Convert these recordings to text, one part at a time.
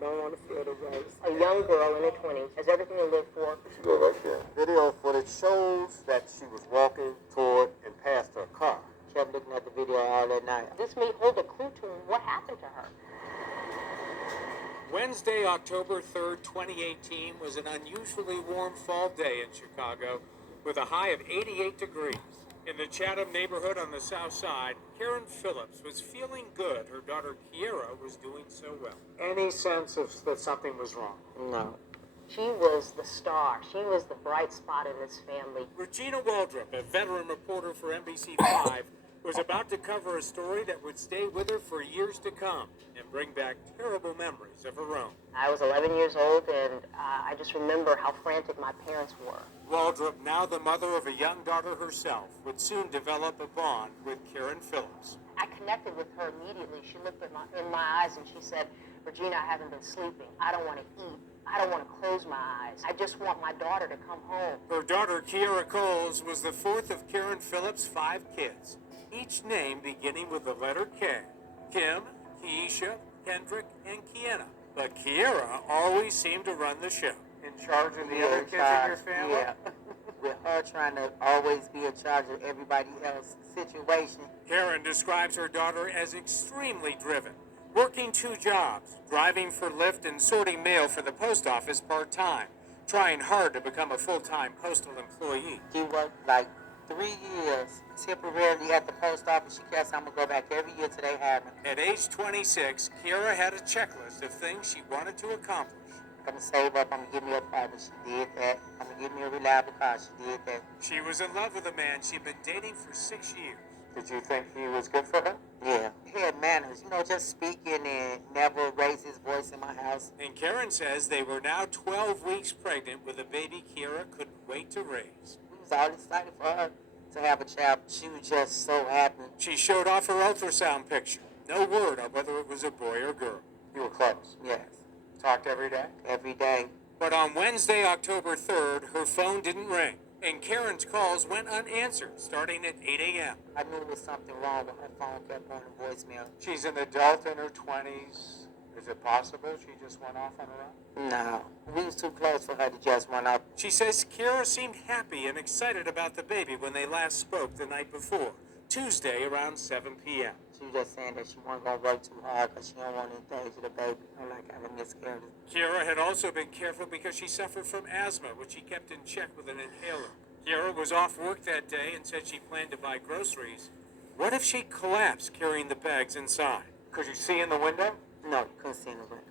don't want to feel the way. A young girl in her 20s has everything to live for. She go right there. Video footage shows that she was walking toward and past her car. Kept looking at the video all that night. This may hold a clue to what happened to her. Wednesday, October 3rd, 2018 was an unusually warm fall day in Chicago with a high of 88 degrees. In the Chatham neighborhood on the south side, Karen Phillips was feeling good. Her daughter Kierra was doing so well. Any sense that something was wrong? No. She was the star. She was the bright spot in this family. Regina Waldrop, a veteran reporter for NBC5, was about to cover a story that would stay with her for years to come and bring back terrible memories of her own. I was 11 years old, and I just remember how frantic my parents were. Waldrop, now the mother of a young daughter herself, would soon develop a bond with Karen Phillips. I connected with her immediately. She looked in my eyes and she said, Regina, I haven't been sleeping. I don't want to eat. I don't want to close my eyes. I just want my daughter to come home. Her daughter, Kierra Coles, was the fourth of Karen Phillips' 5 kids, each name beginning with the letter K. Kim, Keisha, Kendrick, and Kienna. But Kierra always seemed to run the show. In charge of the other kids in your family? Yeah. With her trying to always be in charge of everybody else's situation. Karen describes her daughter as extremely driven, working 2 jobs, driving for Lyft and sorting mail for the post office part-time, trying hard to become a full-time postal employee. She worked like 3 years temporarily at the post office. She kept saying, I'm going to go back every year till they have me. At age 26, Kierra had a checklist of things she wanted to accomplish. I'm going to save up. I'm going to give me a partner. She did that. I'm going to give me a reliable car. She did that. She was in love with a man she'd been dating for 6 years. Did you think he was good for her? Yeah. He had manners, just speaking and never raised his voice in my house. And Karen says they were now 12 weeks pregnant with a baby Kierra couldn't wait to raise. We was all excited for her to have a child. She was just so happy. She showed off her ultrasound picture. No word on whether it was a boy or girl. You were close? Yes. Talked every day? Every day. But on Wednesday, October 3rd, her phone didn't ring, and Karen's calls went unanswered, starting at 8 a.m. I knew there was something wrong, but her phone kept going to voicemail. She's an adult in her 20s. Is it possible she just went off on her own? No. We was too close for her to just run up. She says Kierra seemed happy and excited about the baby when they last spoke the night before, Tuesday around 7 p.m. She was just saying that she wasn't going to work too hard because she don't want to endanger the baby. I'm like, I have a miscarriage. Kierra had also been careful because she suffered from asthma, which she kept in check with an inhaler. Kierra was off work that day and said she planned to buy groceries. What if she collapsed carrying the bags inside? Could you see in the window? No, you couldn't see in the window.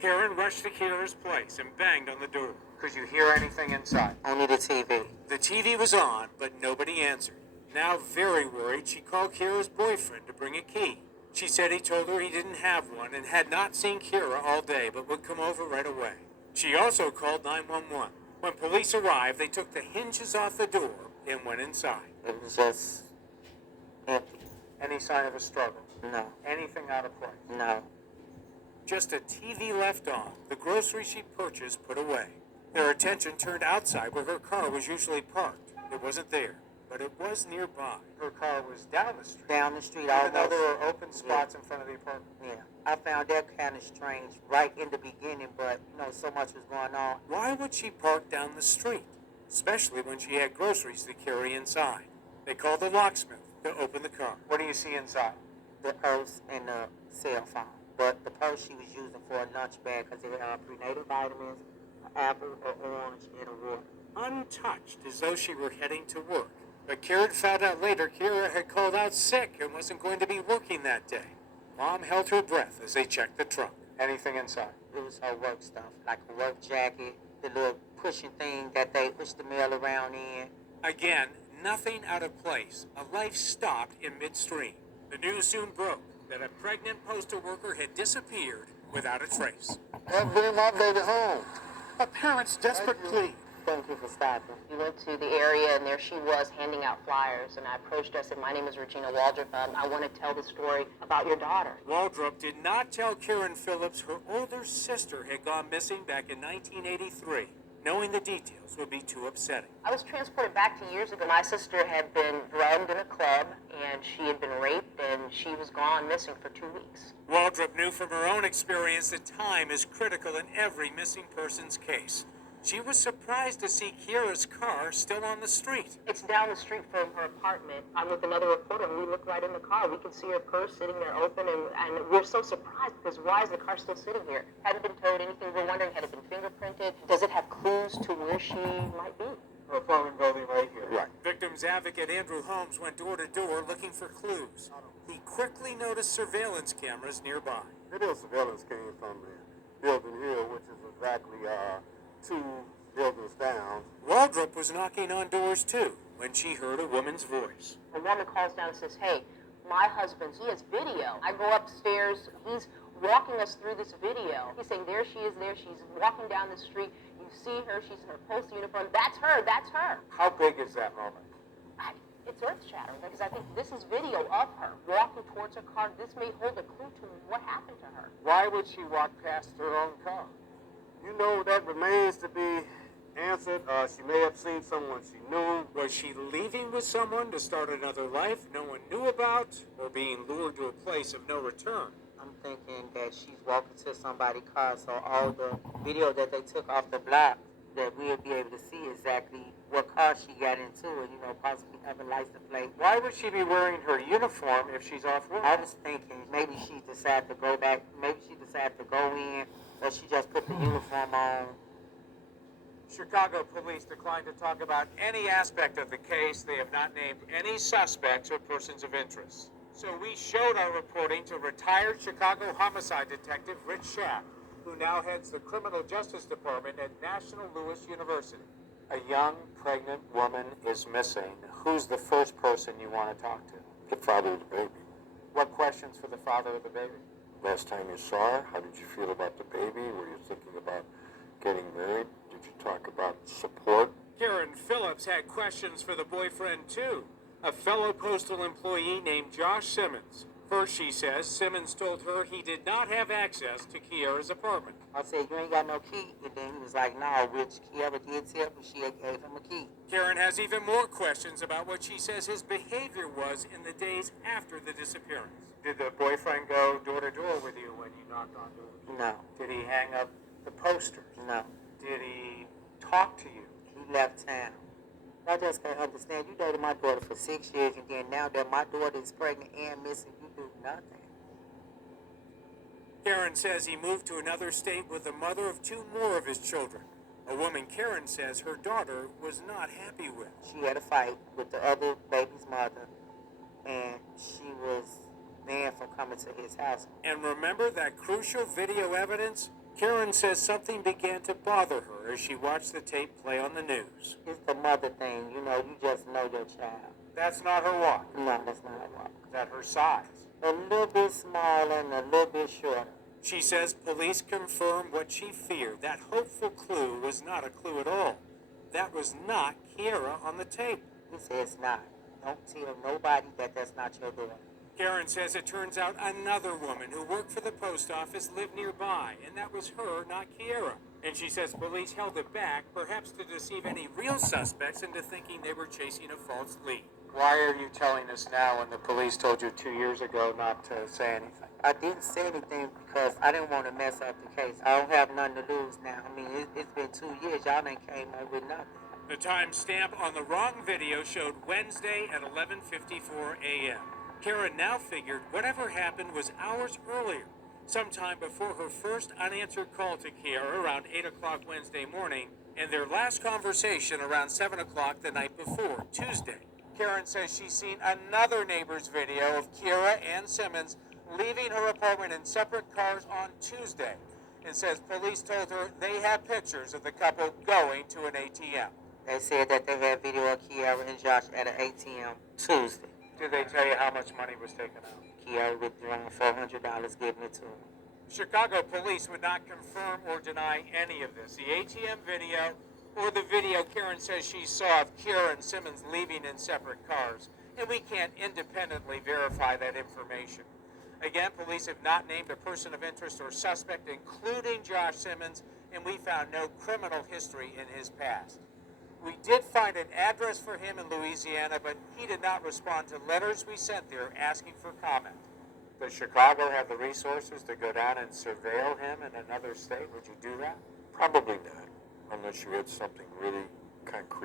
Karen rushed to Kierra's place and banged on the door. Could you hear anything inside? Only the TV. The TV was on, but nobody answered. Now very worried, she called Kierra's boyfriend to bring a key. She said he told her he didn't have one and had not seen Kierra all day, but would come over right away. She also called 911. When police arrived, they took the hinges off the door and went inside. It was just empty. Any sign of a struggle? No. Anything out of place? No. Just a TV left on, the groceries she purchased put away. Their attention turned outside where her car was usually parked. It wasn't there, but it was nearby. Her car was down the street. Down the street, Even though almost. there were open spots in front of the apartment. Yeah. I found that kind of strange right in the beginning, but, so much was going on. Why would she park down the street, especially when she had groceries to carry inside? They called the locksmith to open the car. What do you see inside? The purse and the cell phone. But the purse she was using for a lunch bag because it had prenatal vitamins, an apple, an orange, and a water. Untouched, as though she were heading to work. But Karen found out later Kierra had called out sick and wasn't going to be working that day. Mom held her breath as they checked the trunk. Anything inside? It was her work stuff, like a work jacket, the little pushing thing that they push the mail around in. Again, nothing out of place. A life stopped in midstream. The news soon broke that a pregnant postal worker had disappeared without a trace. Bring my baby home. A parent's desperate plea. Thank you for stopping. We went to the area, and there she was handing out flyers, and I approached her and said, my name is Regina Waldrop. I want to tell the story about your daughter. Waldrop did not tell Karen Phillips her older sister had gone missing back in 1983. Knowing the details would be too upsetting. I was transported back to years ago. My sister had been drugged in a club, and she had been raped, and she was gone missing for 2 weeks. Waldrop knew from her own experience that time is critical in every missing persons case. She was surprised to see Kierra's car still on the street. It's down the street from her apartment. I'm with another reporter, and we look right in the car. We can see her purse sitting there open, and we're so surprised because why is the car still sitting here? Hadn't been towed anything. We're wondering, had it been fingerprinted? Does it have clues to where she might be? Her apartment building right here. Right. Victim's advocate Andrew Holmes went door to door looking for clues. He quickly noticed surveillance cameras nearby. Video surveillance came from the building here, which is exactly 2 buildings down. Waldrop was knocking on doors too when she heard a woman's voice. A woman calls down and says, hey, my husband, he has video. I go upstairs. He's walking us through this video. He's saying, there she is, there. She's walking down the street. You see her. She's in her post uniform. That's her. That's her. How big is that moment? It's earth-shattering because I think this is video of her walking towards her car. This may hold a clue to what happened to her. Why would she walk past her own car? You know, that remains to be answered. She may have seen someone she knew. Was she leaving with someone to start another life no one knew about, or being lured to a place of no return? I'm thinking that she's walking to somebody's car, so all the video that they took off the block, that we'll be able to see exactly what car she got into and, possibly have a license plate. Why would she be wearing her uniform if she's off work? I was thinking maybe she decided to go back, maybe she decided to go in, or she just put the uniform on. Chicago police declined to talk about any aspect of the case. They have not named any suspects or persons of interest. So we showed our reporting to retired Chicago homicide detective Rich Schaff, who now heads the Criminal Justice Department at National Louis University. A young, pregnant woman is missing. Who's the first person you want to talk to? The father of the baby. What questions for the father of the baby? Last time you saw her, how did you feel about the baby? Were you thinking about getting married? Did you talk about support? Karen Phillips had questions for the boyfriend, too. A fellow postal employee named Josh Simmons. First, she says, Simmons told her he did not have access to Kierra's apartment. I said, you ain't got no key. And then he was like, no, which Kierra did tell me she had gave him a key. Karen has even more questions about what she says his behavior was in the days after the disappearance. Did the boyfriend go door to door with you when you knocked on doors? No. Did he hang up the posters? No. Did he talk to you? He left town. I just can't understand. You dated my daughter for 6 years, and then now that my daughter is pregnant and missing, you do nothing. Karen says he moved to another state with the mother of 2 more of his children. A woman Karen says her daughter was not happy with. She had a fight with the other baby's mother, and she was banned from coming to his house. And remember that crucial video evidence? Karen says something began to bother her as she watched the tape play on the news. It's the mother thing, you just know your child. That's not her walk. No, that's not a walk. Is that her size? A little bit smaller and a little bit shorter. She says police confirmed what she feared. That hopeful clue was not a clue at all. That was not Kierra on the tape. He says not. Don't tell nobody that that's not your daughter. Karen says it turns out another woman who worked for the post office lived nearby, and that was her, not Kierra. And she says police held it back, perhaps to deceive any real suspects into thinking they were chasing a false lead. Why are you telling us now when the police told you 2 years ago not to say anything? I didn't say anything because I didn't want to mess up the case. I don't have nothing to lose now. I mean, it's been 2 years. Y'all ain't came up with nothing. The timestamp on the wrong video showed Wednesday at 11:54 a.m. Karen now figured whatever happened was hours earlier, sometime before her first unanswered call to Kierra around 8 o'clock Wednesday morning, and their last conversation around 7 o'clock the night before, Tuesday. Karen says she's seen another neighbor's video of Kierra and Simmons leaving her apartment in separate cars on Tuesday, and says police told her they have pictures of the couple going to an ATM. They said that they had video of Kierra and Josh at an ATM Tuesday. Did they tell you how much money was taken out? Kierra withdrawing $400, giving it to him. Chicago police would not confirm or deny any of this. The ATM video or the video Karen says she saw of Kierra and Simmons leaving in separate cars, and we can't independently verify that information. Again, police have not named a person of interest or suspect, including Josh Simmons, and we found no criminal history in his past. We did find an address for him in Louisiana, but he did not respond to letters we sent there asking for comment. Does Chicago have the resources to go down and surveil him in another state? Would you do that? Probably not, unless you had something really concrete.